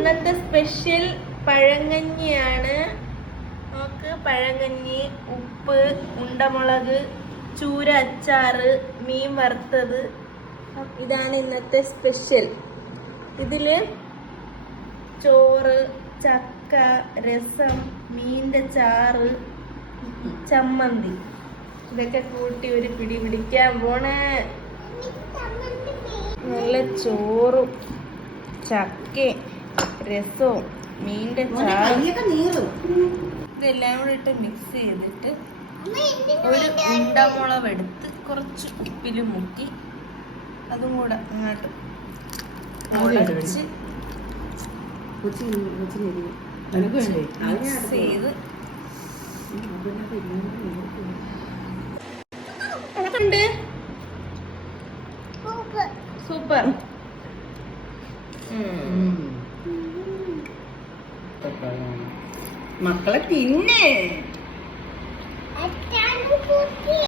ഇന്നത്തെ സ്പെഷ്യൽ പഴങ്കഞ്ഞിയാണ്. നമുക്ക് പഴങ്കഞ്ഞി, ഉപ്പ്, ഉണ്ടമുളക്, ചൂര അച്ചാറ്, മീൻ വറുത്തത്, ഇതാണ് ഇന്നത്തെ സ്പെഷ്യൽ. ഇതില് ചോറ്, ചക്ക, രസം, മീൻ്റെ ചാറ്, ചമ്മന്തി, ഇതൊക്കെ കൂട്ടി ഒരു പിടി പിടിക്കാൻ പോണേ. നല്ല ചോറും ചക്കയും രസവും മീൻ്റെ ചാറും ഇതെല്ലാം കൂടെ ഇട്ട് മിക്സ് ചെയ്തിട്ട് ഒരു ഉണ്ടമുളക് എടുത്ത് കുറച്ച് ഉപ്പിൽ മുക്കി അതും കൂടെ അങ്ങോട്ട് ഉടച്ച് മിക്സ് ചെയ്ത് സൂപ്പർ. മക്കളെ തിന്നെ